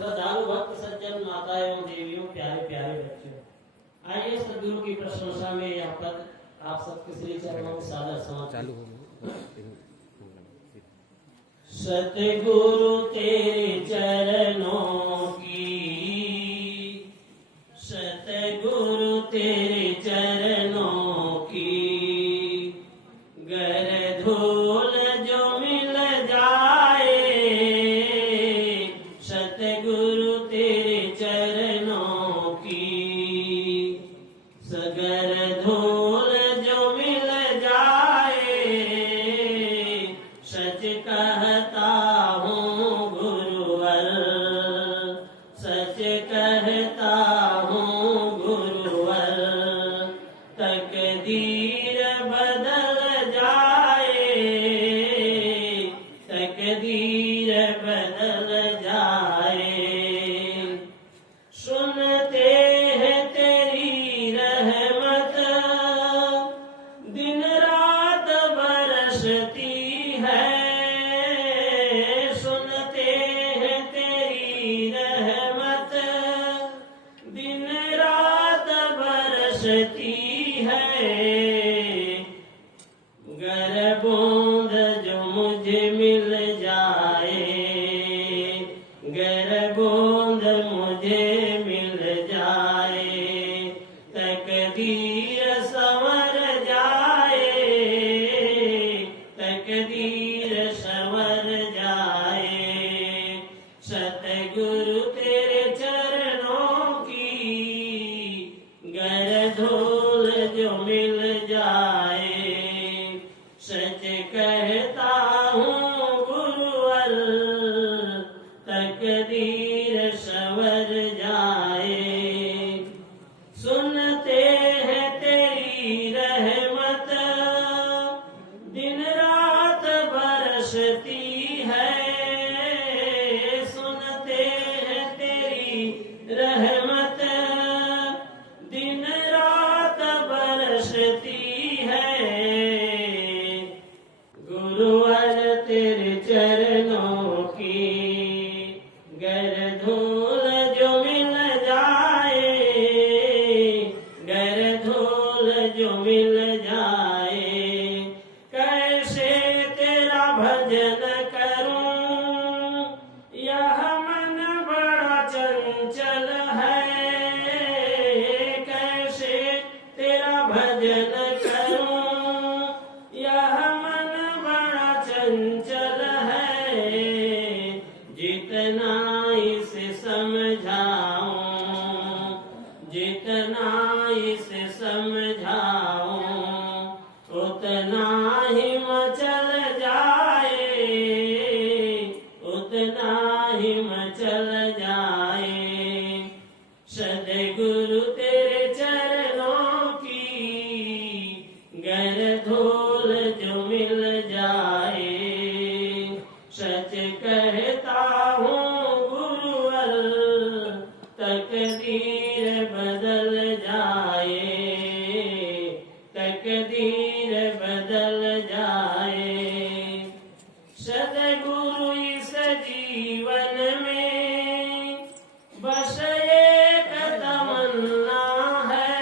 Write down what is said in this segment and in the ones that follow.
श्रद्धालु भक्त सज्जन माताएं एवं देवियों, प्यारे प्यारे बच्चों, आइए सदगुरु की प्रशंसा में यह पद आप सबके श्री चरणों में सादर समर्पित। सतगुरु तेरे चरणों की, सतगुरु तेरे चरणों की, गर धूल जो मिल जाए, सतगुरु तेरे चरणों की, सगर धूल जो मिल जाए, सच कहता हूँ गुरुवर, सच कहता हूँ गुरुवर, तकदीर बदल जाए, तकदीर बदल जाए। सुनते हैं तेरी रहमत, दिन रात बरसती है, सुनते हैं तेरी रहमत, दिन रात बरसती है, गर बूंद जो मुझे मिल जाए, गर बूंद मुझे मिल जाए, तकदीर संवर जाए, तकदीर संवर जाए। सतगुरु तेरे चरणों की, गर धूल जो मिल जाए, सच कहता हूँ गुरुवर, तकदीर संवर जाए। सुनते हैं तेरी रहमत, दिन रात बरसती है, सुनते हैं तेरी रहमत, दिन रात बरसती है, गुरुवर तेरे चरणों की, गर धूल जो मिल जाए, गर धूल जो मिल जाए, कैसे तेरा भजन करूं, यह मन बड़ा चंचल है, कैसे तेरा भजन करूं, यह मन बड़ा चंचल है, जितना इसे समझाऊं, जितना इसे समझाऊं, उतना ही मचल जाए, उतना ही मचल जाए। सद्गुरु तेरे चरणों की, गर धूल जो मिल जाए, सच कहता हूँ गुरुवर, तकदीर बदल जाए, तकदीर बदल जाए। सद्गुरु इस जीवन में बस एक तमन्ना है,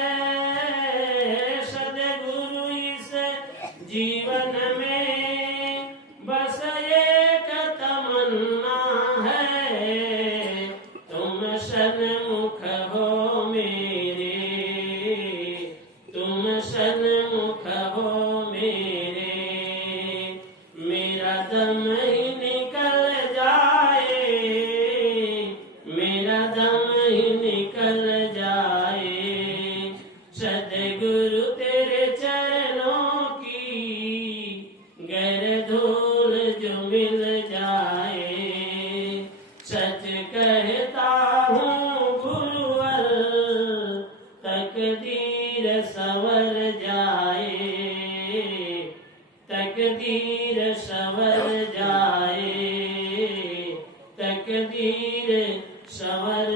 सद्गुरु इस जीवन में बस एक तमन्ना है, तुम सन्मुख हो मेरे, तुम सन्मुख हो मेरे, मेरा दम ही निकल जाए, मेरा दम ही निकल जाए। सद्गुरु तेरे चरणों की, गर धूल जो मिल जाए, सच कहता हूँ गुरुवर, तकदीर संवर जाए, तकदीर संवर जाए, तकदीर संवर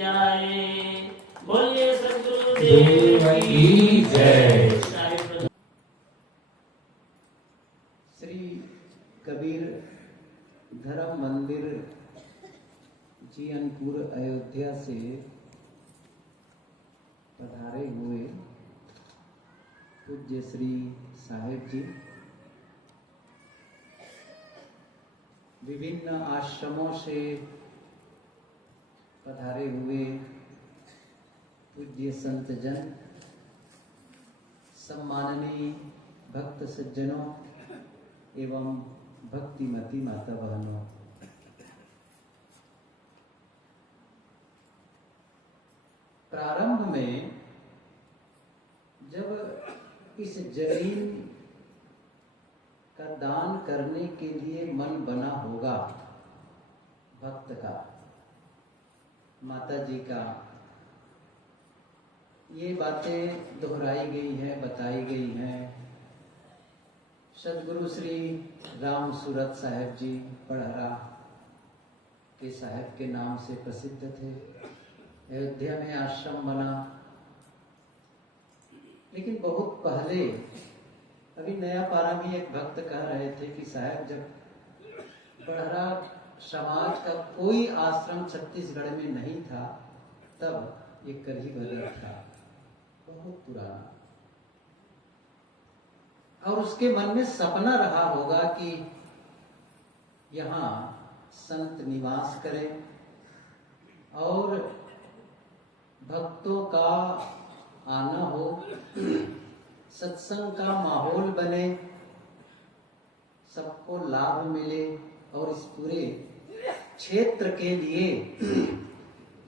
जाए। बोलिए सद्गुरु देव की जय। श्री कबीर धर्म मंदिर चियनपुर अयोध्या से पधारे हुए पूज्य श्री साहेब जी, विभिन्न आश्रमों से पधारे हुए पूज्य संत जन, सम्माननीय भक्त सज्जनों एवं भक्तिमती माता बहनों, प्रारंभ में जब इस जमीन का दान करने के लिए मन बना होगा भक्त का, माता जी का, ये बातें दोहराई गई है, बताई गई हैं। सदगुरु श्री राम सूरत साहेब जी पढ़हरा के साहेब के नाम से प्रसिद्ध थे। अयोध्या में आश्रम बना, लेकिन बहुत पहले, अभी नया पारा भी एक भक्त कह रहे थे कि साहब जब पढ़हरा समाज का कोई आश्रम छत्तीसगढ़ में नहीं था तब ये करी बदल था, बहुत पुराना। और उसके मन में सपना रहा होगा कि यहाँ संत निवास करें और भक्तों का आना हो, सत्संग का माहौल बने, सबको लाभ मिले और इस पूरे क्षेत्र के लिए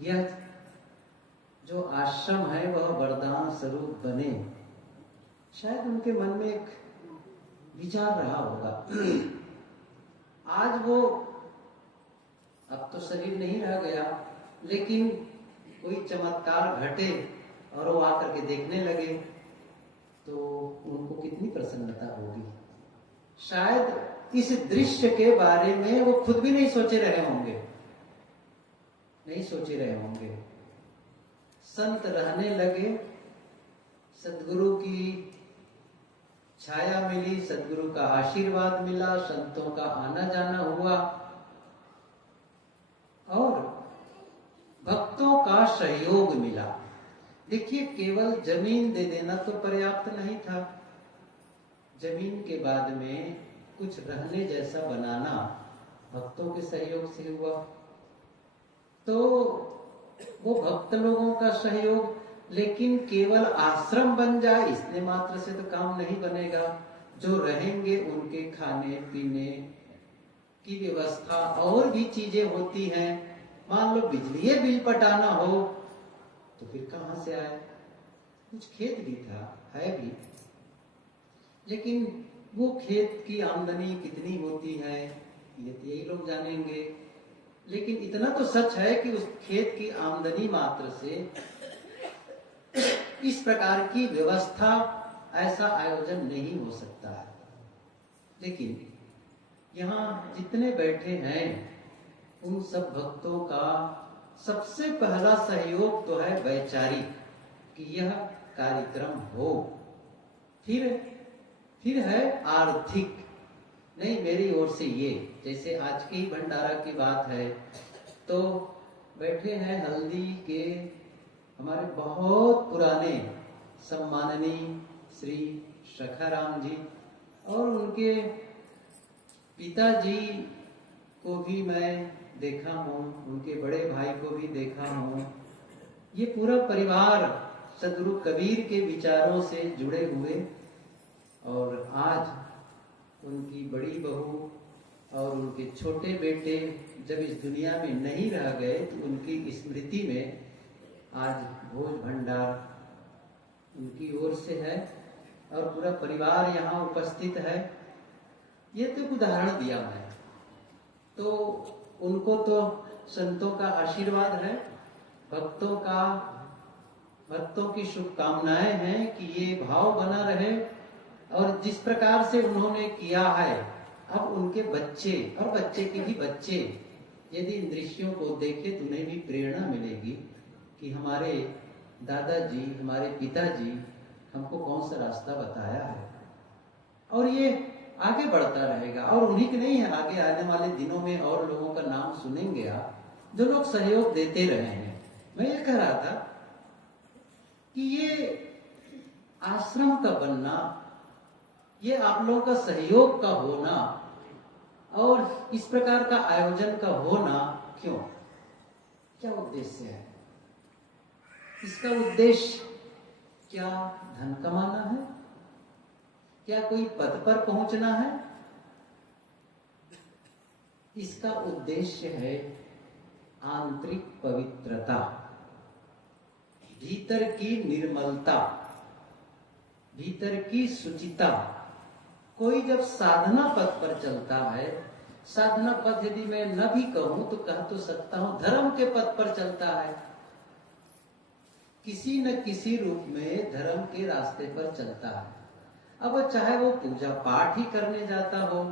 यह जो आश्रम है वह वरदान स्वरूप बने। शायद उनके मन में एक विचार रहा होगा। आज वो, अब तो शरीर नहीं रह गया, लेकिन कोई चमत्कार घटे और वो आकर के देखने लगे तो उनको कितनी प्रसन्नता होगी। शायद इस दृश्य के बारे में वो खुद भी नहीं सोचे रहे होंगे। संत रहने लगे, सद्गुरु की छाया मिली, सद्गुरु का आशीर्वाद मिला, संतों का आना जाना हुआ और भक्तों का सहयोग मिला। देखिए, केवल जमीन दे देना तो पर्याप्त नहीं था। जमीन के बाद में कुछ रहने जैसा बनाना भक्तों के सहयोग से हुआ। तो वो भक्त लोगों का सहयोग, लेकिन केवल आश्रम बन जाए इसने मात्र से तो काम नहीं बनेगा। जो रहेंगे उनके खाने पीने की व्यवस्था और भी चीजें होती हैं। मान लो बिजली बिल पटाना हो तो फिर कहां से आए? कुछ खेत भी था, है भी, लेकिन वो खेत की आमदनी कितनी होती है ये तो यही लोग जानेंगे। लेकिन इतना तो सच है कि उस खेत की आमदनी मात्र से इस प्रकार की व्यवस्था, ऐसा आयोजन नहीं हो सकता है। लेकिन यहाँ जितने बैठे हैं उन सब भक्तों का सबसे पहला सहयोग तो है वैचारिक, कि यह कार्यक्रम हो। फिर है आर्थिक, नहीं मेरी ओर से ये, जैसे आज की भंडारा की बात है तो बैठे हैं हल्दी के हमारे बहुत पुराने सम्माननीय श्री सखाराम जी, और उनके पिताजी को भी मैं देखा हूँ, उनके बड़े भाई को भी देखा हूँ। ये पूरा परिवार सदगुरु कबीर के विचारों से जुड़े हुए, और आज उनकी बड़ी बहू और उनके छोटे बेटे जब इस दुनिया में नहीं रह गए तो उनकी स्मृति में आज भोज भंडार उनकी ओर से है और पूरा परिवार यहाँ उपस्थित है। ये तो उदाहरण दिया मैं, तो उनको तो संतों का आशीर्वाद है, भक्तों की शुभकामनाएं हैं कि ये भाव बना रहे। और जिस प्रकार से उन्होंने किया है, अब उनके बच्चे और बच्चे के भी बच्चे यदि इन दृश्यों को देखे तो उन्हें भी प्रेरणा मिलेगी कि हमारे दादाजी, हमारे पिताजी हमको कौन सा रास्ता बताया है, और ये आगे बढ़ता रहेगा। और उन्हीं के नहीं है, आगे आने वाले दिनों में और लोगों का नाम सुनेंगे आप, जो लोग सहयोग देते रहे हैं। मैं ये कह रहा था कि ये आश्रम का बनना, ये आप लोगों का सहयोग का होना और इस प्रकार का आयोजन का होना, क्यों, क्या उद्देश्य है? इसका उद्देश्य क्या धन कमाना है? क्या कोई पद पर पहुंचना है? इसका उद्देश्य है आंतरिक पवित्रता, भीतर की निर्मलता, भीतर की शुचिता। कोई जब साधना पथ पर चलता है, साधना पथ यदि मैं न भी कहूं तो कह तो सकता हूं, धर्म के पथ पर चलता है, किसी न किसी रूप में धर्म के रास्ते पर चलता है। अब चाहे वो पूजा पाठ ही करने जाता हो,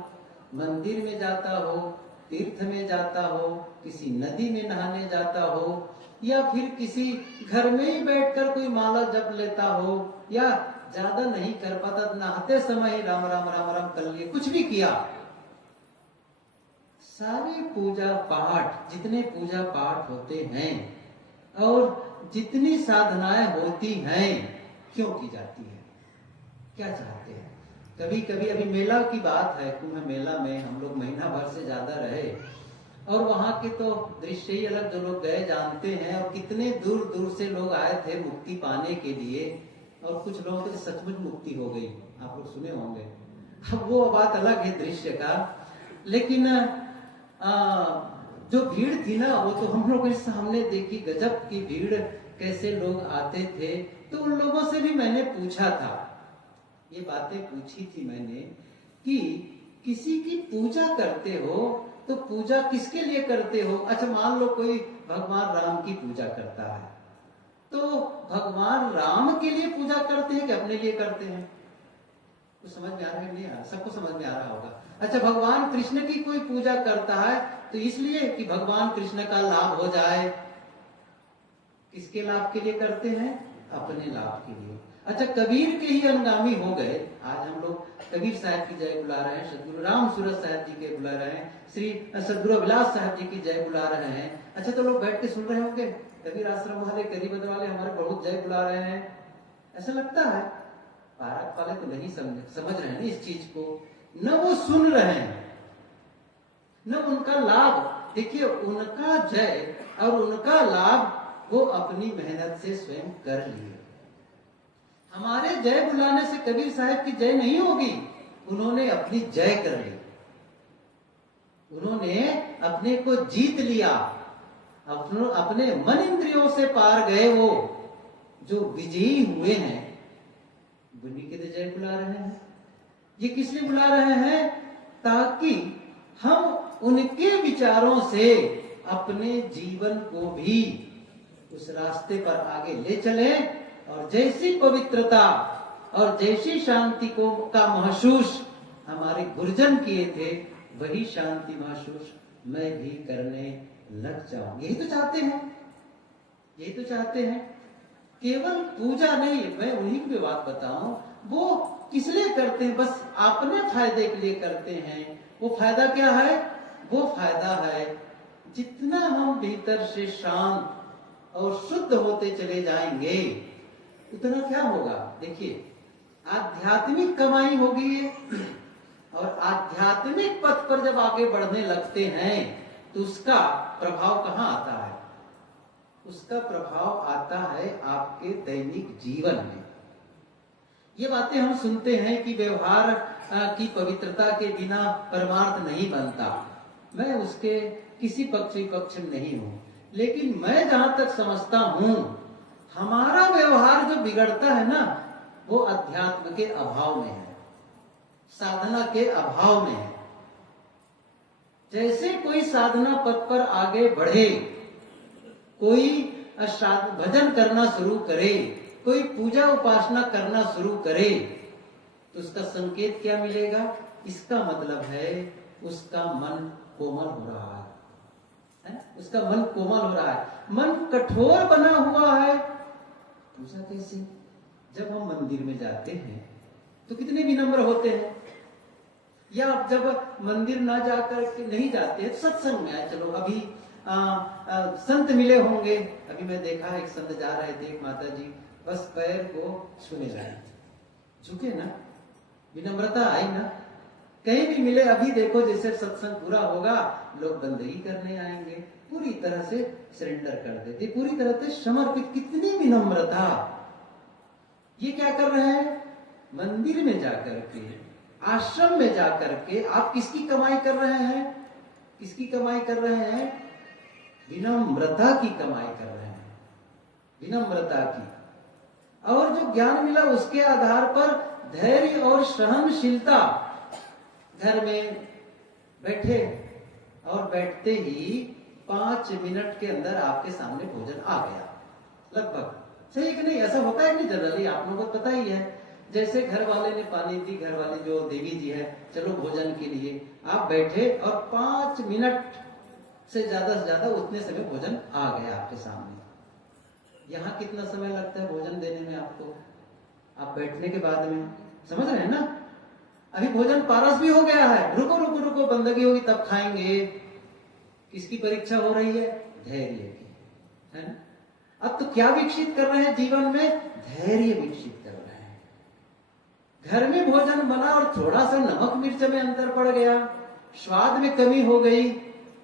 मंदिर में जाता हो, तीर्थ में जाता हो, किसी नदी में नहाने जाता हो, या फिर किसी घर में ही बैठकर कोई माला जप लेता हो, या ज्यादा नहीं कर पाता नहाते समय ही राम राम राम राम कर लिए, कुछ भी किया। सारे पूजा पाठ, जितने पूजा पाठ होते हैं और जितनी साधनाएं होती हैं, क्यों की जाती है? क्या चाहते हैं? कभी कभी अभी मेला की बात है, कुंभ मेला में हम लोग महीना भर से ज्यादा रहे और वहां के तो दृश्य ही अलग, जो लोग गए जानते हैं। और कितने दूर दूर से लोग आए थे मुक्ति पाने के लिए, और कुछ लोगों की सचमुच मुक्ति हो गई, आप लोग सुने होंगे। अब वो बात अलग है दृश्य का, लेकिन जो भीड़ थी ना, वो तो हम लोग के सामने देखी, गजब की भीड़, कैसे लोग आते थे। तो उन लोगों से भी मैंने पूछा था, ये बातें पूछी थी मैंने कि किसी की पूजा करते हो तो पूजा किसके लिए करते हो? अच्छा, मान लो कोई भगवान राम की पूजा करता है, तो भगवान राम के लिए पूजा करते हैं कि अपने लिए करते हैं? कुछ समझ में आ रहा है? नहीं आ रहा? सबको समझ में आ रहा होगा। अच्छा, भगवान कृष्ण की कोई पूजा करता है तो इसलिए कि भगवान कृष्ण का लाभ हो जाए। किसके लाभ के लिए करते हैं? अपने लाभ के लिए। अच्छा, कबीर के ही अनुगामी हो गए। आज हम लोग कबीर साहब की जय बुला रहे हैं, सदगुरु राम सूरत साहब जी के बुला रहे हैं, श्री सदगुरु अभिलाष साहब जी की जय बुला रहे हैं। अच्छा, तो लोग बैठ के सुन रहे होंगे, कबीर आश्रम वाले, गरीबत वाले हमारे बहुत जय बुला रहे हैं, ऐसा लगता है। भारत वाले तो नहीं समझ रहे हैं इस चीज को, न वो सुन रहे हैं, न उनका लाभ। देखिए, उनका जय और उनका लाभ वो अपनी मेहनत से स्वयं कर लिए। हमारे जय बुलाने से कबीर साहब की जय नहीं होगी, उन्होंने अपनी जय कर ली, उन्होंने अपने को जीत लिया, अपने मन इंद्रियों से पार गए। वो जो विजयी हुए हैं, बुनी के तो जय बुला रहे हैं। ये किस लिए बुला रहे हैं? ताकि हम उनके विचारों से अपने जीवन को भी उस रास्ते पर आगे ले चलें, और जैसी पवित्रता और जैसी शांति को का महसूस हमारे गुरुजन किए थे, वही शांति महसूस मैं भी करने लग जाऊं। यही तो चाहते हैं, यही तो चाहते हैं। केवल पूजा नहीं, मैं उन्हीं की बात बताऊं, वो किस लिए करते हैं? बस अपने फायदे के लिए करते हैं। वो फायदा क्या है? वो फायदा है जितना हम भीतर से शांत और शुद्ध होते चले जाएंगे, उतना क्या होगा? देखिए, आध्यात्मिक कमाई होगी ये, और आध्यात्मिक पथ पर जब आगे बढ़ने लगते हैं तो उसका प्रभाव कहाँ आता है? उसका प्रभाव आता है आपके दैनिक जीवन में। ये बातें हम सुनते हैं कि व्यवहार की पवित्रता के बिना परमार्थ नहीं बनता। मैं उसके किसी पक्ष विपक्ष में नहीं हूं, लेकिन मैं जहां तक समझता हूं, हमारा व्यवहार जो बिगड़ता है ना, वो अध्यात्म के अभाव में है, साधना के अभाव में है। जैसे कोई साधना पथ पर आगे बढ़े, कोई भजन करना शुरू करे, कोई पूजा उपासना करना शुरू करे, तो उसका संकेत क्या मिलेगा? इसका मतलब है उसका मन कोमल हो रहा है, उसका मन कोमल हो रहा है। मन कठोर बना हुआ है। पूजा कैसे? जब हम मंदिर में जाते हैं तो कितने विनम्र होते हैं, या जब मंदिर ना जाकर नहीं जाते हैं तो सत्संग में आए, चलो अभी संत मिले होंगे। अभी मैं देखा एक संत जा रहे थे, एक माता जी बस पैर को छूने जाए, झुके ना, विनम्रता आई ना। कहीं भी मिले, अभी देखो जैसे सत्संग पूरा होगा लोग बंदगी करने आएंगे, पूरी तरह से सरेंडर कर देते, पूरी तरह से समर्पित। कितनी विनम्रता! ये क्या कर रहे हैं? मंदिर में जाकर के, आश्रम में जाकर के आप किसकी कमाई कर रहे हैं? किसकी कमाई कर रहे हैं? विनम्रता की कमाई कर रहे हैं, विनम्रता की। और जो ज्ञान मिला उसके आधार पर धैर्य और सहनशीलता। घर में बैठे और बैठते ही 5 मिनट के अंदर आपके सामने भोजन आ गया, लगभग। सही कि नहीं? ऐसा होता है कि जनरली आप लोगों को पता ही है। जैसे घर वाले ने पानी दी, घर वाली जो देवी जी है, चलो भोजन के लिए आप बैठे और 5 मिनट से ज्यादा उतने समय भोजन आ गया आपके सामने। यहाँ कितना समय लगता है भोजन देने में आपको? आप बैठने के बाद में, समझ रहे हैं ना? अभी भोजन पारस भी हो गया है, रुको रुको रुको, बंदगी होगी तब खाएंगे। किसकी परीक्षा हो रही है? धैर्य की, है ना? अब तो क्या विकसित कर रहे हैं जीवन में? धैर्य विकसित कर रहे हैं। घर में भोजन बना और थोड़ा सा नमक मिर्च में अंतर पड़ गया, स्वाद में कमी हो गई,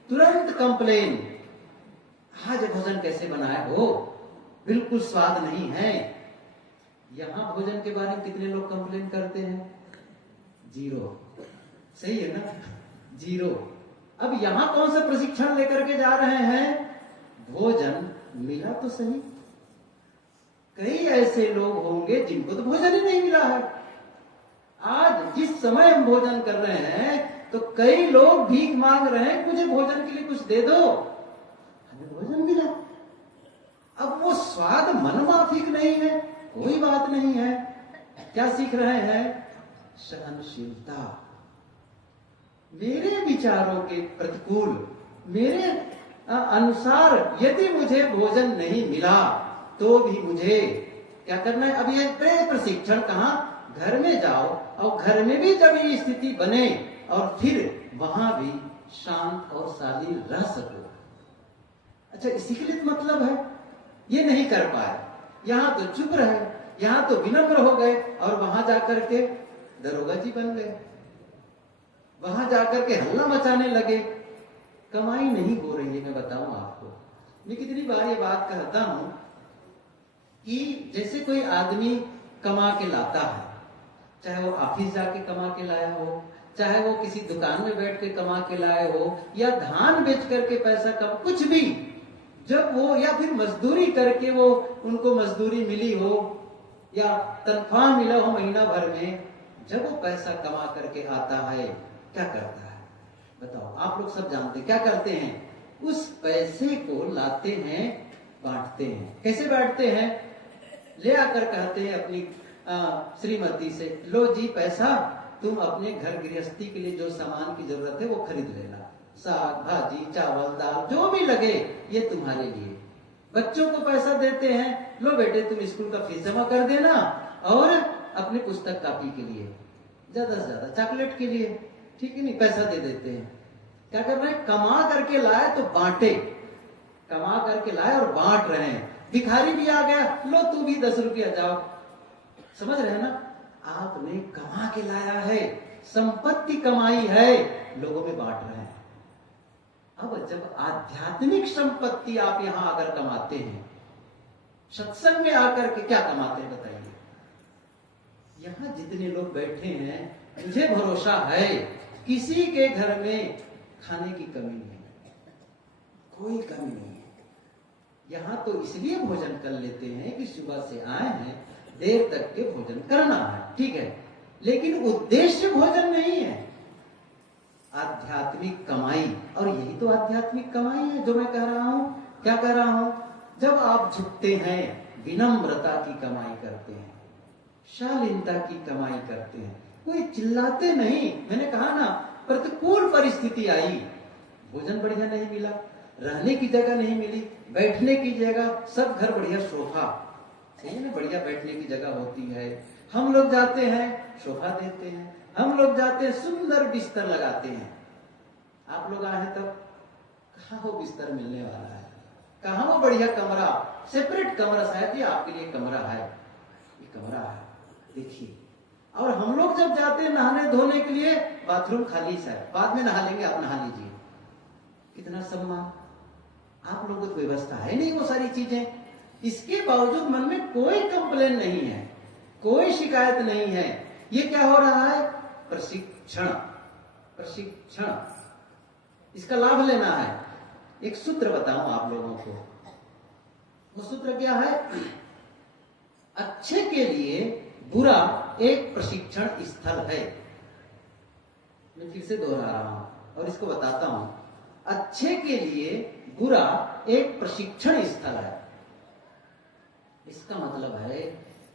तुरंत कंप्लेन, आज भोजन कैसे बनाया हो, बिल्कुल स्वाद नहीं है। यहां भोजन के बारे में कितने लोग कंप्लेन करते हैं? 0। सही है ना? 0। अब यहां कौन सा प्रशिक्षण लेकर के जा रहे हैं? भोजन मिला तो सही। कई ऐसे लोग होंगे जिनको तो भोजन ही नहीं मिला है। आज जिस समय हम भोजन कर रहे हैं तो कई लोग भीख मांग रहे हैं, मुझे भोजन के लिए कुछ दे दो, हमें भोजन मिला। अब वो स्वाद मनमाफिक नहीं है, कोई बात नहीं है। क्या सीख रहे हैं? सहनशीलता। मेरे विचारों के प्रतिकूल, मेरे अनुसार यदि मुझे भोजन नहीं मिला तो भी मुझे क्या करना है? अब ये प्रशिक्षण कहां? घर में जाओ और घर में भी जब ये स्थिति बने और फिर वहां भी शांत और शालीन रह सको। अच्छा, इसी के लिए मतलब है ये नहीं कर पाए, यहां तो चुप रहे, यहां तो विनम्र हो गए और वहां जाकर के दरोगा जी बन गए, वहां जाकर के हल्ला मचाने लगे। कमाई नहीं हो रही है। मैं बताऊं आपको, मैं कितनी बार ये बात कहता हूं कि जैसे कोई आदमी कमा के लाता है, चाहे वो ऑफिस जाके कमा के लाया हो, चाहे वो किसी दुकान में बैठ के कमा के लाए हो, या धान बेच करके पैसा कम, कुछ भी, जब वो, या फिर मजदूरी करके वो, उनको मजदूरी मिली हो या तनख्वाह मिला हो महीना भर में, जब वो पैसा कमा करके आता है क्या करता है? बताओ, आप लोग सब जानते हैं क्या करते हैं? उस पैसे को लाते हैं, बांटते हैं। कैसे बांटते हैं? ले आकर कहते हैं अपनी श्रीमती से, लो जी पैसा, तुम अपने घर गृहस्थी के लिए जो सामान की जरूरत है वो खरीद लेना, साग भाजी चावल दाल जो भी लगे ये तुम्हारे लिए। बच्चों को पैसा देते हैं, लो बेटे तुम स्कूल का फीस जमा कर देना और अपनी पुस्तक कॉपी के लिए, ज्यादा से ज्यादा चॉकलेट के लिए, ठीक है नहीं, पैसा दे देते हैं। क्या कर रहे हैं? कमा करके लाए तो बांटे, कमा करके लाए और बांट रहे हैं। भिखारी भी आ गया, लो तू भी 10 रुपया जाओ। समझ रहे हैं ना? आपने कमा के लाया है, संपत्ति कमाई है, लोगों में बांट रहे हैं। अब जब आध्यात्मिक संपत्ति आप यहां आकर कमाते हैं, सत्संग में आकर के क्या कमाते हैं बताइए? यहां जितने लोग बैठे हैं, मुझे भरोसा है किसी के घर में खाने की कमी नहीं है, कोई कमी नहीं है। यहां तो इसलिए भोजन कर लेते हैं कि सुबह से आए हैं, देर तक के भोजन करना है, ठीक है, लेकिन उद्देश्य भोजन नहीं है, आध्यात्मिक कमाई। और यही तो आध्यात्मिक कमाई है जो मैं कह रहा हूं। क्या कह रहा हूं? जब आप झुकते हैं, विनम्रता की कमाई करते हैं, शालीनता की कमाई करते हैं, कोई चिल्लाते नहीं। मैंने कहा ना, प्रतिकूल परिस्थिति आई, भोजन बढ़िया नहीं मिला, रहने की जगह नहीं मिली, बैठने की जगह, सब घर बढ़िया सोफा, सही है ना, बढ़िया बैठने की जगह होती है, हम लोग जाते हैं सोफा देते हैं, हम लोग जाते हैं सुंदर बिस्तर लगाते हैं। आप लोग आए हैं तब कहाँ वो बिस्तर मिलने वाला है, कहाँ वो बढ़िया कमरा, सेपरेट कमरा, शायद ये आपके लिए कमरा है, ये कमरा है, देखिए। और हम लोग जब जाते हैं नहाने धोने के लिए, बाथरूम खाली है, बाद में नहा लेंगे, आप नहा लीजिए। कितना सम्मान, आप लोगों को व्यवस्था है नहीं वो सारी चीजें। इसके बावजूद मन में कोई कंप्लेन नहीं है, कोई शिकायत नहीं है। ये क्या हो रहा है? प्रशिक्षण, प्रशिक्षण, इसका लाभ लेना है। एक सूत्र बताऊं आप लोगों को, वो सूत्र क्या है? अच्छे के लिए बुरा एक प्रशिक्षण स्थल है। मैं फिर से दोहरा रहा हूं और इसको बताता हूं। अच्छे के लिए बुरा एक प्रशिक्षण स्थल है। इसका मतलब है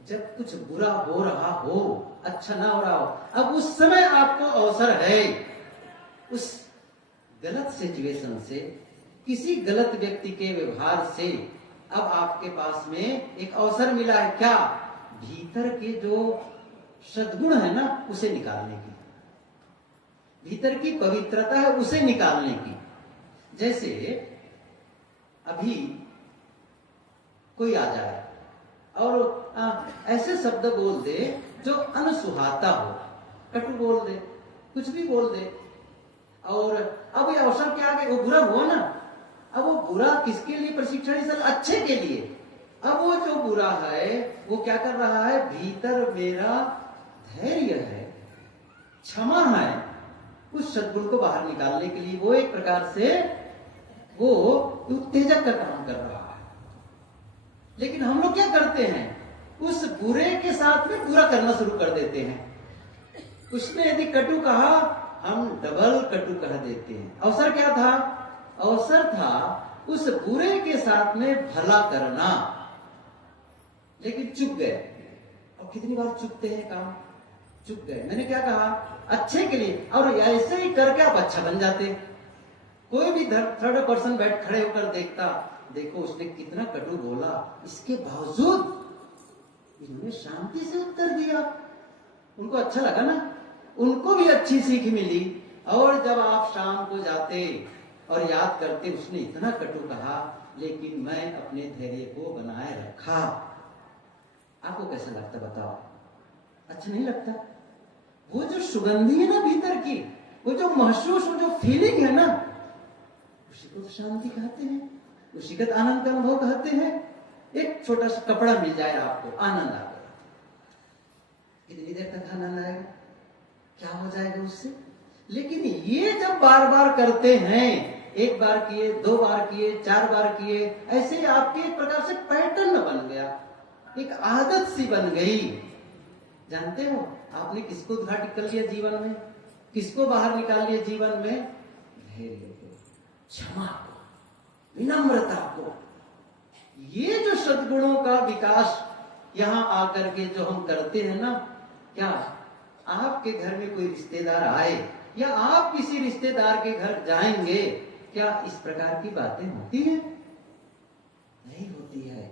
जब कुछ बुरा हो रहा हो, अच्छा ना हो रहा हो, अब उस समय आपको अवसर है उस गलत सिचुएशन से, किसी गलत व्यक्ति के व्यवहार से, अब आपके पास में एक अवसर मिला है। क्या? भीतर के जो सद्गुण है ना, उसे निकालने की, भीतर की पवित्रता है उसे निकालने की। जैसे अभी कोई आ जाए और ऐसे शब्द बोल दे जो अनसुहाता हो, कटु बोल दे, कुछ भी बोल दे, और अब ये अवसर क्या आ गया, वो बुरा हुआ ना। अब वो बुरा किसके लिए प्रशिक्षण? सर अच्छे के लिए। अब वो जो बुरा है वो क्या कर रहा है? भीतर मेरा धैर्य है, क्षमा है, उस सद्गुण को बाहर निकालने के लिए वो एक प्रकार से वो उत्तेजक का काम कर रहा है। लेकिन हम लोग क्या करते हैं? उस बुरे के साथ में बुरा करना शुरू कर देते हैं। उसने यदि कटु कहा, हम डबल कटु कह देते हैं। अवसर क्या था? अवसर था उस बुरे के साथ में भला करना, लेकिन चुप गए। और कितनी बार चुपते हैं काम, चुप गए। मैंने क्या कहा? अच्छे के लिए, और ऐसे ही करके आप अच्छा बन जाते। कोई भी थर्ड पर्सन बैठ खड़े होकर देखता, देखो उसने कितना कटु बोला, इसके बावजूद इन्होंने शांति से उत्तर दिया। उनको अच्छा लगा ना, उनको भी अच्छी सीख मिली। और जब आप शाम को जाते और याद करते, उसने इतना कटु कहा लेकिन मैं अपने धैर्य को बनाए रखा, आपको कैसा लगता बताओ? अच्छा नहीं लगता? वो जो सुगंधी है ना भीतर की, वो जो महसूस, वो जो फीलिंग है ना, उसी को तो शांति कहते हैं, उसी का आनंद का अनुभव कहते हैं। एक छोटा सा कपड़ा मिल जाए आपको, आनंद आ गया। कितनी देर तक आनंद आएगा? क्या हो जाएगा उससे? लेकिन ये जब बार बार करते हैं, एक बार किए, दो बार किए, चार बार किए, ऐसे ही आपके एक प्रकार से पैटर्न बन गया, एक आदत सी बन गई। जानते हो आपने किसको उद्घाटित कर लिया जीवन में, किसको बाहर निकाल लिया जीवन में? धैर्य को, क्षमा को, विनम्रता को। ये जो सद्गुणों का विकास यहां आकर के जो हम करते हैं ना, क्या आपके घर में कोई रिश्तेदार आए या आप किसी रिश्तेदार के घर जाएंगे, क्या इस प्रकार की बातें होती है? नहीं होती है।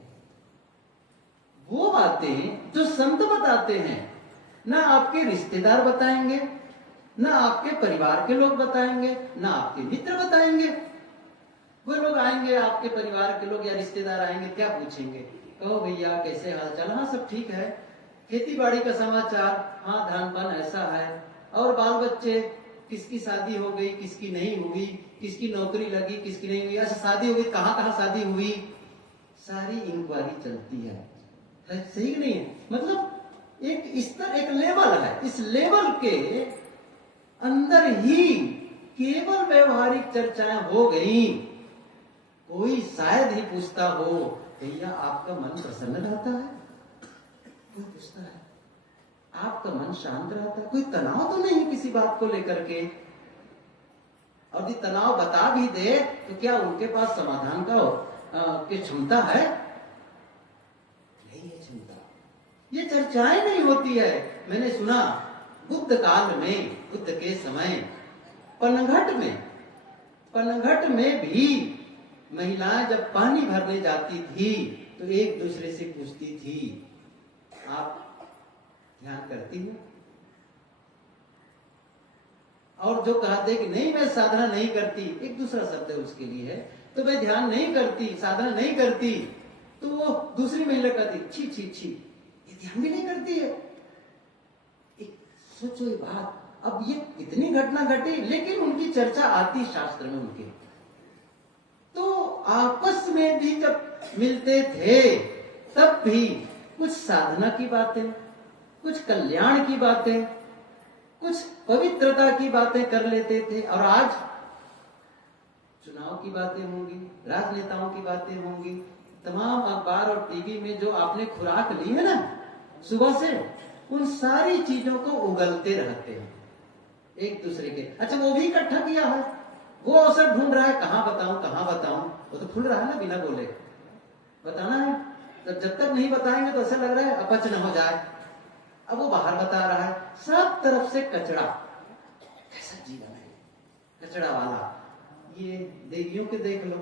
वो बातें जो संत बताते हैं, ना आपके रिश्तेदार बताएंगे, ना आपके परिवार के लोग बताएंगे, ना आपके मित्र बताएंगे। वो लोग आएंगे, आपके परिवार के लोग या रिश्तेदार आएंगे, क्या पूछेंगे? कहो भैया कैसे हालचाल? हाँ सब ठीक है। खेती बाड़ी का समाचार? हाँ धान पान ऐसा है। और बाल बच्चे, किसकी शादी हो गई, किसकी नहीं हुई, किसकी नौकरी लगी, किसकी नहीं हुई, अच्छा शादी हो गई, कहाँ कहाँ शादी हुई, सारी इंक्वायरी चलती है। सही नहीं है? मतलब एक स्तर, एक लेवल है। इस लेवल के अंदर ही केवल व्यवहारिक चर्चाएं हो गई। कोई शायद ही पूछता हो, भैया आपका मन प्रसन्न रहता है? कोई पूछता है? आपका मन शांत रहता है? कोई तनाव तो नहीं किसी बात को लेकर के? और यदि तनाव बता भी दे तो क्या उनके पास समाधान की क्षमता है? नहीं है क्षमता। ये चर्चाएं नहीं होती है। मैंने सुना बुद्ध काल में, बुद्ध के समय पनघट में भी महिलाएं जब पानी भरने जाती थी तो एक दूसरे से पूछती थी, आप ध्यान करती हो? और जो कहते हैं कि नहीं मैं साधना नहीं करती, एक दूसरा शब्द है उसके लिए है, तो मैं ध्यान नहीं करती, साधना नहीं करती, तो वो दूसरी महिला कहती छी छी छी, ये ध्यान भी नहीं करती है। एक सोचो ये बात, अब ये इतनी घटना घटी, लेकिन उनकी चर्चा आती शास्त्र में उनके, तो आपस में भी जब मिलते थे तब भी कुछ साधना की बातें, कुछ कल्याण की बातें, कुछ पवित्रता की बातें कर लेते थे। और आज चुनाव की बातें होंगी, राजनेताओं की बातें होंगी, तमाम अखबार और टीवी में जो आपने खुराक ली है ना सुबह से, उन सारी चीजों को उगलते रहते हैं एक दूसरे के। अच्छा, वो भी इकट्ठा किया है, वो अवसर ढूंढ रहा है, कहां बताऊं कहां बताऊं, वो तो खुल रहा है ना बिना बोले, बताना है। तो जब तक नहीं बताएंगे तो ऐसा लग रहा है अपच न हो जाए। अब वो बाहर बता रहा है, सब तरफ से कचरा, कैसा जीवन है कचरा वाला। ये देवियों के देख लो,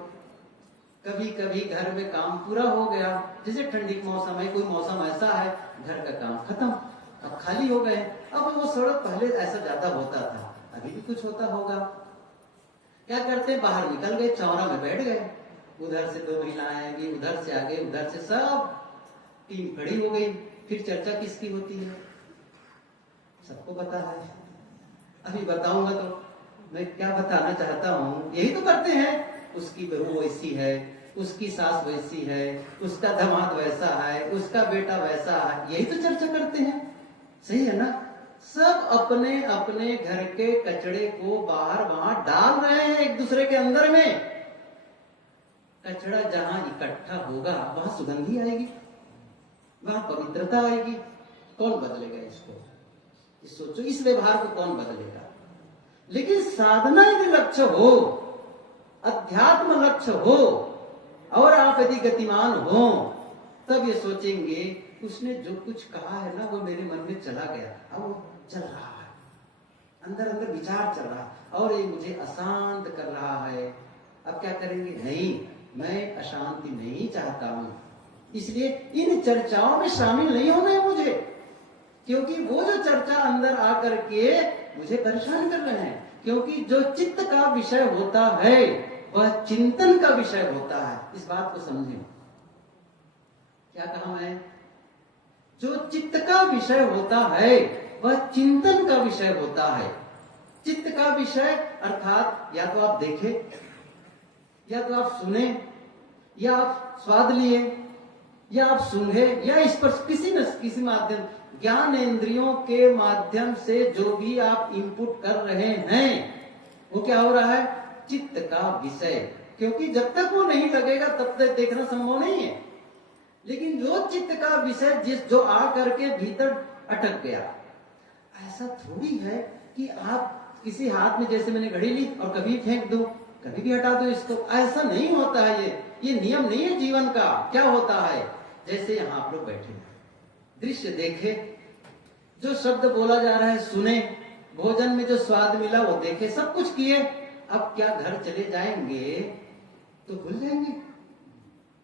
कभी कभी घर में काम पूरा हो गया, जैसे ठंडी का मौसम है, कोई मौसम ऐसा है घर का काम खत्म, अब खाली हो गए। अब वो सड़क पहले ऐसा ज्यादा होता था, अभी भी कुछ होता होगा, क्या करते हैं बाहर निकल गए, चौरा में बैठ गए, उधर से 2 महिलाएं आएंगी, उधर से आगे, उधर से सब टीम खड़ी हो गई। फिर चर्चा किसकी होती है सबको पता है। अभी बताऊंगा तो मैं क्या बताना चाहता हूं, यही तो करते हैं, उसकी बहू वैसी है, उसकी सास वैसी है, उसका दामाद वैसा है, उसका बेटा वैसा है, यही तो चर्चा करते हैं, सही है ना। सब अपने अपने घर के कचड़े को बाहर वहां डाल रहे हैं एक दूसरे के अंदर में। कचड़ा जहां इकट्ठा होगा वहां सुगंधी आएगी, वहां पवित्रता आएगी। कौन बदलेगा इसको, सोचो, इस व्यवहार को कौन बदलेगा। लेकिन साधना यदि लक्ष्य हो, अध्यात्म लक्ष्य हो, और आप यदि गतिमान हो, तब ये सोचेंगे उसने जो कुछ कहा है ना वो मेरे मन में चला गया, अब वो चल रहा है, अंदर अंदर विचार चल रहा है और ये मुझे अशांत कर रहा है। अब क्या करेंगे, नहीं मैं अशांति नहीं चाहता हूं, इसलिए इन चर्चाओं में शामिल नहीं होना है मुझे, क्योंकि वो जो चर्चा अंदर आकर के मुझे परेशान कर रहे हैं। क्योंकि जो चित्त का विषय होता है वह चिंतन का विषय होता है, इस बात को समझें। क्या कहा मैं, जो चित्त का विषय होता है वह चिंतन का विषय होता है। चित्त का विषय अर्थात या तो आप देखें, या तो आप सुने, या आप स्वाद लिए, या आप सूंघे, या इस पर किसी माध्यम, ज्ञान इंद्रियों के माध्यम से जो भी आप इनपुट कर रहे हैं वो क्या हो रहा है, चित्त का विषय। क्योंकि जब तक वो नहीं लगेगा तब तक देखना संभव नहीं है। लेकिन जो चित्त का विषय जो आ करके भीतर अटक गया, ऐसा थोड़ी है कि आप किसी हाथ में, जैसे मैंने घड़ी ली और कभी फेंक दो कभी भी हटा दो इसको, ऐसा नहीं होता है। ये नियम नहीं है जीवन का। क्या होता है, जैसे यहाँ आप लोग बैठे हैं, दृश्य देखे, जो शब्द बोला जा रहा है सुने, भोजन में जो स्वाद मिला वो देखे, सब कुछ किए। अब क्या घर चले जाएंगे तो भूल जाएंगे,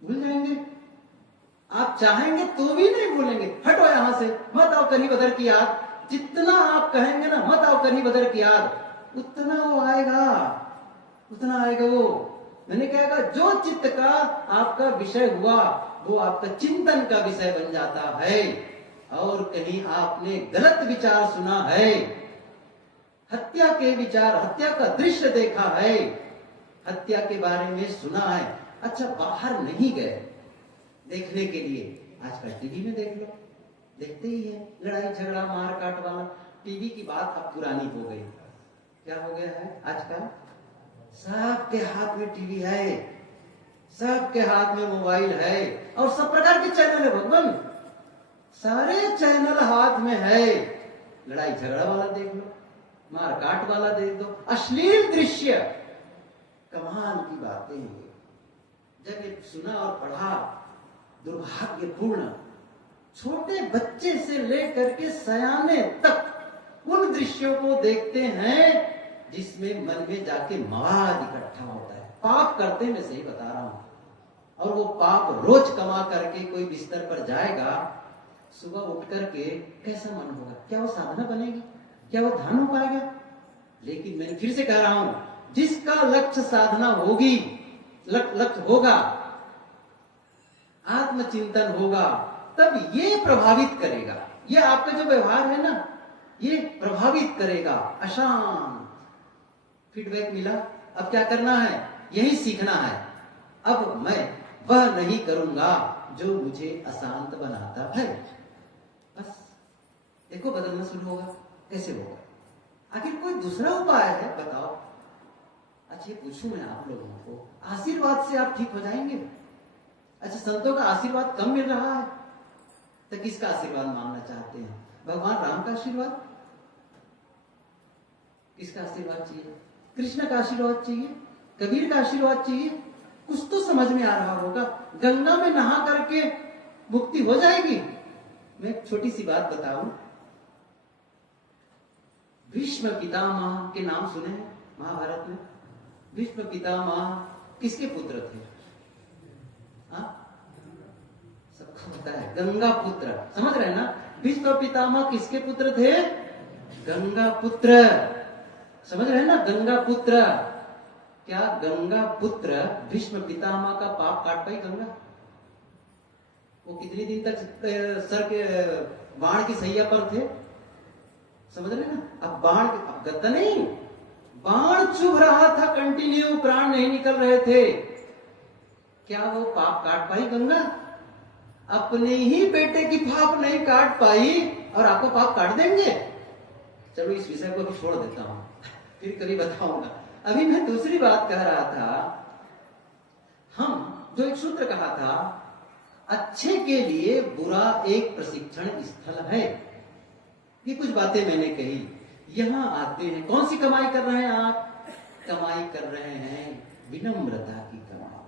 भूल जाएंगे। आप चाहेंगे तो भी नहीं भूलेंगे। हटो यहां से, मत आओ कहीं बदर की याद। जितना आप कहेंगे ना मत आओ कहीं बदर की याद, उतना वो आएगा, उतना आएगा वो। मैंने कहा जो चित्त का आपका विषय हुआ वो आपका चिंतन का विषय बन जाता है। और कहीं आपने गलत विचार सुना है, हत्या के विचार, हत्या का दृश्य देखा है, हत्या के बारे में सुना है, अच्छा बाहर नहीं गए देखने के लिए, आजकल टीवी में देख लो, देखते ही है लड़ाई झगड़ा मार काट वाला। टीवी की बात अब पुरानी हो गई। क्या हो गया है आजकल, सबके हाथ में टीवी है, सबके हाथ में मोबाइल है और सब प्रकार के चैनल है। भगवान, सारे चैनल हाथ में है। लड़ाई झगड़ा वाला देख लो, मार काट वाला देख दो, अश्लील दृश्य, कमाल की बातें हैं। जब ये सुना और पढ़ा, दुर्भाग्यपूर्ण, छोटे बच्चे से लेकर के सयाने तक उन दृश्यों को देखते हैं जिसमें मन में जाके मवाद इकट्ठा होता है। पाप करते मैं सही बता रहा हूं, और वो पाप रोज कमा करके कोई बिस्तर पर जाएगा, सुबह उठ करके कैसा मन होगा, क्या वो साधना बनेगी, क्या वो ध्यान हो पाएगा, लेकिन मैं फिर से कह रहा हूं, जिसका लक्ष्य साधना होगी, लक्ष्य होगा, आत्मचिंतन होगा, तब ये प्रभावित करेगा। ये आपका जो व्यवहार है ना, ये प्रभावित करेगा। अशांत फीडबैक मिला, अब क्या करना है? यही सीखना है। अब मैं वह नहीं करूंगा जो मुझे अशांत बनाता है। बस देखो बदलना शुरू होगा। कैसे होगा? आखिर कोई दूसरा उपाय है? बताओ। अच्छा पूछूं मैं आप लोगों को, आशीर्वाद से आप ठीक हो जाएंगे? अच्छा संतों का आशीर्वाद कम मिल रहा है तो किसका आशीर्वाद मांगना चाहते हैं? भगवान राम का आशीर्वाद? किसका आशीर्वाद चाहिए? कृष्ण का आशीर्वाद चाहिए? कबीर का आशीर्वाद चाहिए? कुछ तो समझ में आ रहा होगा। गंगा में नहा करके मुक्ति हो जाएगी? मैं एक छोटी सी बात बताऊं। भीष्म पितामह के नाम सुने हैं महाभारत में? भीष्म पितामह किसके पुत्र थे? सबको पता है, गंगा पुत्र। समझ रहे हैं ना? भीष्म पितामह किसके पुत्र थे? गंगा पुत्र। समझ रहे हैं ना? गंगा पुत्र। क्या गंगा पुत्र भीष्म पितामह का पाप काट पाई गंगा? वो कितने दिन तक सर के बाण की सैया पर थे? समझ रहे ना? अब गद्दा नहीं, बाण चुभ रहा था कंटिन्यू, प्राण नहीं निकल रहे थे। क्या वो पाप काट पाई गंगा? अपने ही बेटे की पाप नहीं काट पाई और आपको पाप काट देंगे? चलो इस विषय को भी छोड़ देता हूं, फिर कभी बताऊंगा। अभी मैं दूसरी बात कह रहा था। हम जो एक सूत्र कहा था, अच्छे के लिए बुरा एक प्रशिक्षण स्थल है। ये कुछ बातें मैंने कही। यहां आते हैं, कौन सी कमाई कर रहे हैं आप? कमाई कर रहे हैं विनम्रता की कमाई,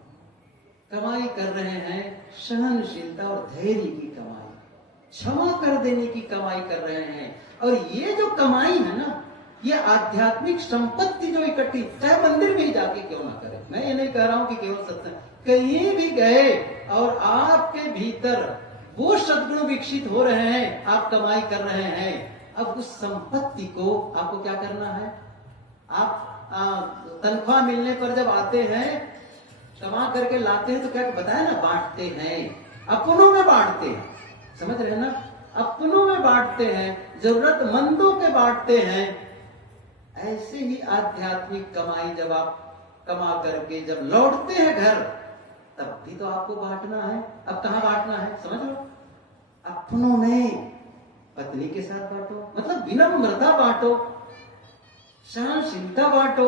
कमाई कर रहे हैं सहनशीलता और धैर्य की कमाई, क्षमा कर देने की कमाई कर रहे हैं। और ये जो कमाई है ना, ये आध्यात्मिक संपत्ति जो इकट्ठी, चाहे मंदिर में ही जाके क्यों ना करें। मैं ये नहीं कह रहा हूं कि केवल सत्संग, कहीं भी गए और आपके भीतर वो सद्गुण विकसित हो रहे हैं, आप कमाई कर रहे हैं। अब उस संपत्ति को आपको क्या करना है? आप तनख्वाह मिलने पर जब आते हैं, कमा करके लाते हैं, तो क्या बताया ना, बांटते हैं, अपनों में बांटते हैं। समझ रहे हैं ना? अपनों में बांटते हैं, जरूरतमंदों के बांटते हैं। ऐसे ही आध्यात्मिक कमाई जब आप कमा करके जब लौटते हैं घर, तब भी तो आपको बांटना है। अब कहां बांटना है? समझ लो, अपनों में। पत्नी के साथ बांटो, मतलब विनम्रता बांटो, सहनशीलता बांटो।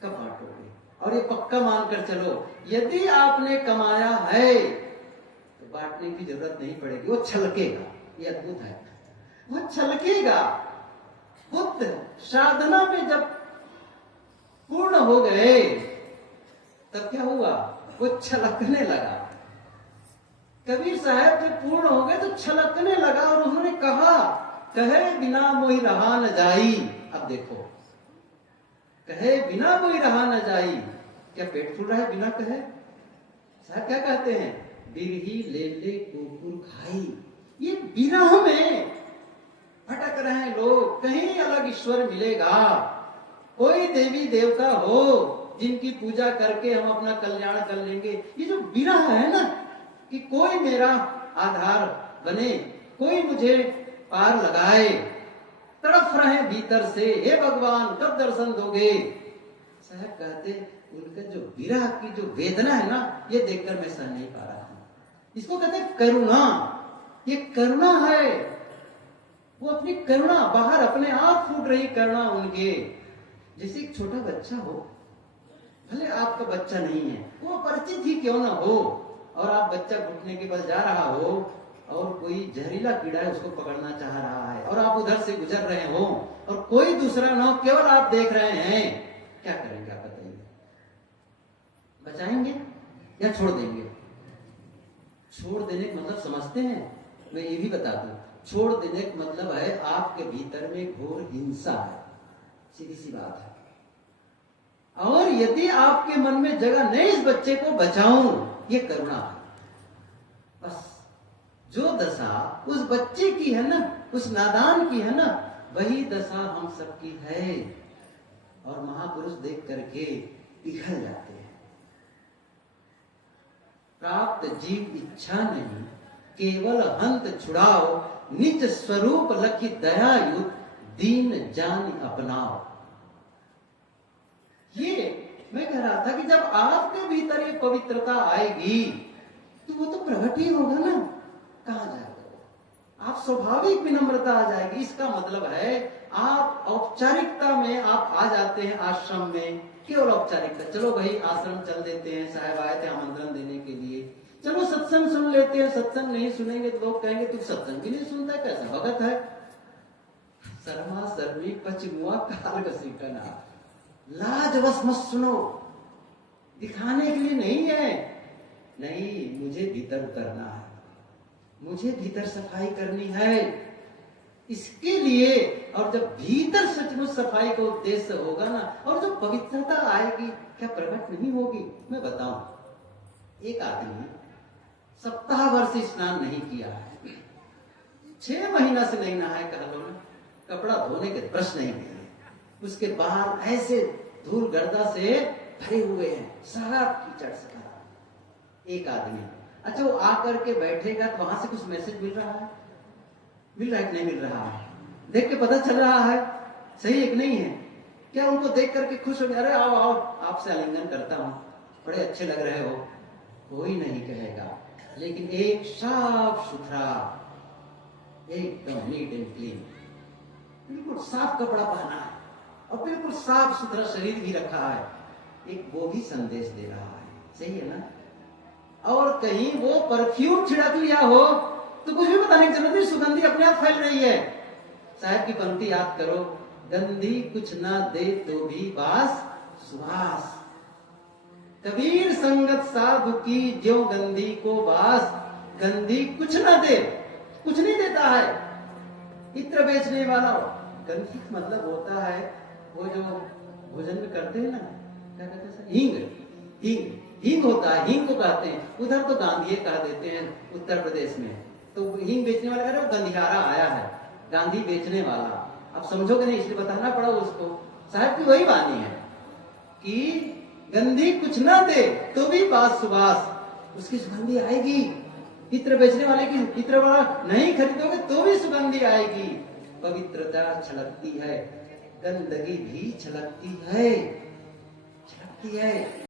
कब बांटोगे? और ये पक्का मानकर चलो, यदि आपने कमाया है तो बांटने की जरूरत नहीं पड़ेगी, वो छलकेगा। ये अद्भुत है, वो छलकेगा। बुद्ध साधना में जब पूर्ण हो गए, तब क्या हुआ? वो छलकने लगा। कबीर साहब जब पूर्ण हो गए तो छलकने लगा और उन्होंने कहा, कहे बिना मोहि रहा न जाई। अब देखो, कहे बिना मोहि रहा न जाई, क्या पेट फूल रहा है बिना कहे? साहब क्या कहते हैं? बिरही ले ले कुकुर खाई। ये विरह में भटक रहे हैं लोग, कहीं अलग ईश्वर मिलेगा, कोई देवी देवता हो जिनकी पूजा करके हम अपना कल्याण कर लेंगे। ये जो विरह है ना, कि कोई मेरा आधार बने, कोई मुझे पार लगाए, तड़फ रहे भीतर से, हे भगवान कब दर्शन दोगे? साहब कहते, उनका जो विरह की जो वेदना है ना, ये देखकर मैं सह नहीं पा रहा हूं। इसको कहते हैं करुणा। ये करुणा है, वो अपनी करुणा बाहर अपने आप फूट रही करुणा उनके। जैसे एक छोटा बच्चा हो, भले आपका बच्चा नहीं है, वो परिचित ही क्यों ना हो, और आप बच्चा घुटने के पास जा रहा हो और कोई जहरीला कीड़ा है उसको पकड़ना चाह रहा है, और आप उधर से गुजर रहे हो और कोई दूसरा ना हो, केवल आप देख रहे हैं, क्या करेंगे आप बताइए? बचाएंगे या छोड़ देंगे? छोड़ देने का मतलब समझते हैं? मैं ये भी बता दूं, छोड़ देने का मतलब है आपके भीतर में घोर हिंसा है, सीधी सी बात है। और यदि आपके मन में जगह नहीं इस बच्चे को बचाऊं, ये करुणा है। बस जो दशा उस बच्चे की है ना, उस नादान की है ना, वही दशा हम सबकी है। और महापुरुष देख करके पिघल जाते हैं। प्राप्त जीव इच्छा नहीं, केवल हंत छुड़ाओ, निज स्वरूप लखी दयायुत, दीन जान अपनाओ। ये मैं कह रहा था कि जब आपके भीतर ये पवित्रता आएगी तो वो तो प्रकट ही होगा ना, कहाँ जाएगा? आप स्वाभाविक विनम्रता आ जाएगी। इसका मतलब है आप औपचारिकता में आप आ जाते हैं आश्रम में, केवल औपचारिकता। चलो भाई आश्रम चल देते हैं, साहब आए थे आमंत्रण देने के लिए, चलो सत्संग सुन लेते हैं। सत्संग नहीं सुनेंगे तो लोग कहेंगे तू सत्संग भी नहीं सुनता, कैसा भगत है। शर्मा शर्मी पचमुआ काल कसीकना, लाजवश मत सुनो, दिखाने के लिए नहीं है। नहीं, मुझे भीतर उतरना है, मुझे भीतर सफाई करनी है। इसके लिए, और जब भीतर सचमुच सफाई का उद्देश्य होगा ना, और जो पवित्रता आएगी, क्या प्रकट नहीं होगी? मैं बताऊं, एक आदमी सप्ताह भर से स्नान नहीं किया है, 6 महीना से नहीं नहाया, कह लो ना, कपड़ा धोने के ब्रश नहीं किए, उसके बाल ऐसे धूल गर्दा से भरे हुए हैं, सारा कीचड़ से भरा। एक आदमी, अच्छा वो आकर के बैठेगा तो वहां से कुछ मैसेज मिल रहा है? मिल रहा है कि नहीं मिल रहा है? देख के पता चल रहा है सही है कि नहीं है? क्या उनको देख करके खुश हो गए, अरे आओ आओ आपसे आलिंगन करता हूं, बड़े अच्छे लग रहे हो? कोई नहीं कहेगा। लेकिन एक साफ सुथरा, एकदम नीट एंड क्लीन, बिल्कुल साफ कपड़ा पहना है और बिल्कुल साफ सुथरा शरीर भी रखा है, एक वो भी संदेश दे रहा है। सही है ना? और कहीं वो परफ्यूम छिड़क लिया हो तो कुछ भी पता नहीं चलती, सुगंधी अपने आप फैल रही है। साहब की पंक्ति याद करो, गंधी कुछ ना दे तो भी बास सुहास, कबीर संगत साधु की ज्यों गंधी को बास, गंधी कुछ ना दे, कुछ नहीं देता है। इत्र बेचने वाला, गंधी मतलब होता है वो जो भोजन में करते हैं ना, क्या कहते हैं? हींग, हींग, हींग होता है, हींग को कहते हैं। उधर तो गांधी कह देते हैं उत्तर प्रदेश में। तो हींग बेचने वाला कह रहे हो, गंधियारा आया है, गांधी बेचने वाला। अब समझोगे नहीं इसलिए बताना पड़ा उसको। साहब की वही वाणी है कि गंधी कुछ ना दे तो भी बास सुबास, उसकी सुगंधी आएगी। इत्र बेचने वाले की इत्र वाला नहीं खरीदोगे तो भी सुगंधी आएगी। पवित्रता छलकती है, गंदगी भी छलकती है, छलकती है।